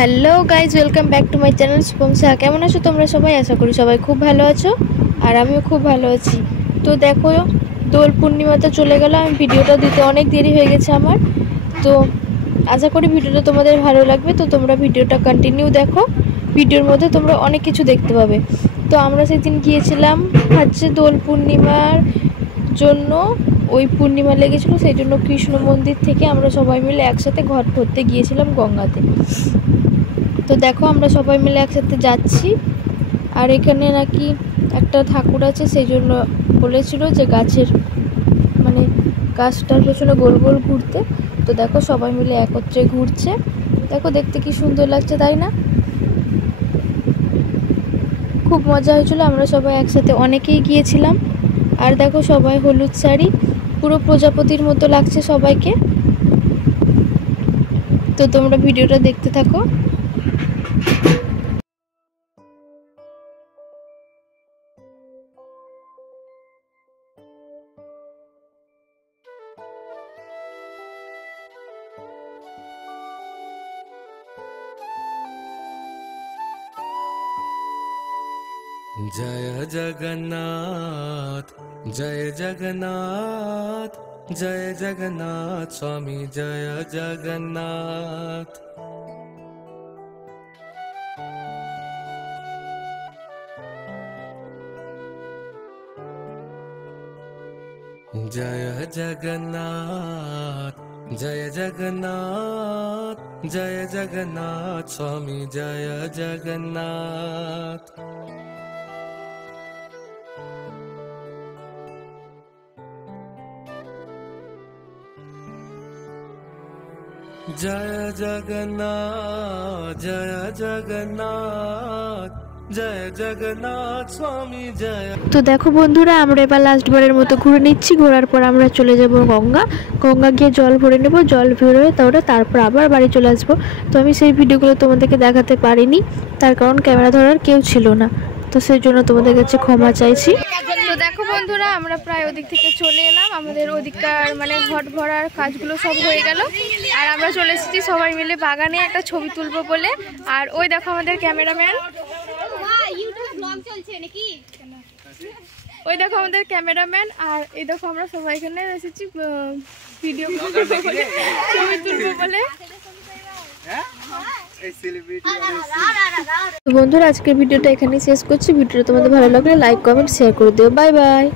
Hello guys, welcome back to my channel Shubham Saha. কেমন আছো তোমরা সবাই? আশা করি সবাই খুব ভালো আছো, আর আমিও খুব ভালো আছি। তো দেখো, দোল পূর্ণিমাতে চলে গেল, আমি ভিডিওটা দিতে অনেক দেরি হয়ে গেছে আমার। তো আশা করি ভিডিওটা তোমাদের ভালো লাগবে। তো তোমরা ভিডিওটা কন্টিনিউ দেখো, ভিডিওর মধ্যে তোমরা অনেক কিছু দেখতে পাবে। তো আমরা সেদিন গিয়েছিলাম হচ্ছে দোল পূর্ণিমার জন্য, ওই পূর্ণিমা লেগেছিলো, সেই জন্য কৃষ্ণ মন্দির থেকে আমরা সবাই মিলে একসাথে ঘট ভরতে গিয়েছিলাম গঙ্গাতে। তো দেখো, আমরা সবাই মিলে একসাথে যাচ্ছি। আর এখানে নাকি একটা ঠাকুর আছে, সেই জন্য বলেছিল যে গাছের গাছটার পেছনে গোল গোল ঘুরতে। তো দেখো, সবাই মিলে একত্রে ঘুরছে। দেখো, দেখতে কি সুন্দর লাগছে, তাই না? খুব মজা হয়েছিল, আমরা সবাই একসাথে অনেকেই গিয়েছিলাম। আর দেখো, সবাই হলুদ শাড়ি, পুরো প্রজাপতির মতো লাগছে সবাইকে। তো তোমরা ভিডিওটা দেখতে থাকো। जय जगन्नाथ जय जगन्नाथ जय जगन्नाथ स्वामी जय जगन्नाथ। जय जगन्नाथ जय जगन्नाथ जय जगन्नाथ स्वामी जय जगन्नाथ। जय जगन्नाथ जय जगन्नाथ जय जगन्नाथ स्वामी जय। তো দেখো বন্ধুরা, আমরা এবার লাস্টবারের মতো ঘুরে নিচ্ছি। ঘোরার পর আমরা চলে যাব গঙ্গা গিয়ে জল ভরে নেব। জল ভরে তারপর আবার বাড়ি চলে আসবো। তো আমি সেই ভিডিওগুলো তোমাদেরকে দেখাতে পারিনি, তার কারণ ক্যামেরা ধরার কেউ ছিল না। তো সেই জন্য তোমাদের কাছে ক্ষমা চাইছি। তো দেখো বন্ধুরা, আমরা প্রায় ওদিক থেকে চলে এলাম। আমাদের ওদিককার ঘট ভরার কাজগুলো সব হয়ে গেল, আর আমরা চলে এসেছি সবাই মিলে বাগানে একটা ছবি তুলবো বলে। আর ওই দেখো আমাদের ক্যামেরাম্যান, ওই দেখো আমাদের ক্যামেরাম্যান। আর এই দেখো আমরা সবাই এখানে এসেছি ভিডিও ছবি তুলবো বলে। বন্ধুরা, আজকের ভিডিওটা এখানেই শেষ করছি। ভিডিওটা তোমাদের ভালো লাগলে লাইক, কমেন্ট, শেয়ার করে দিও। Bye bye.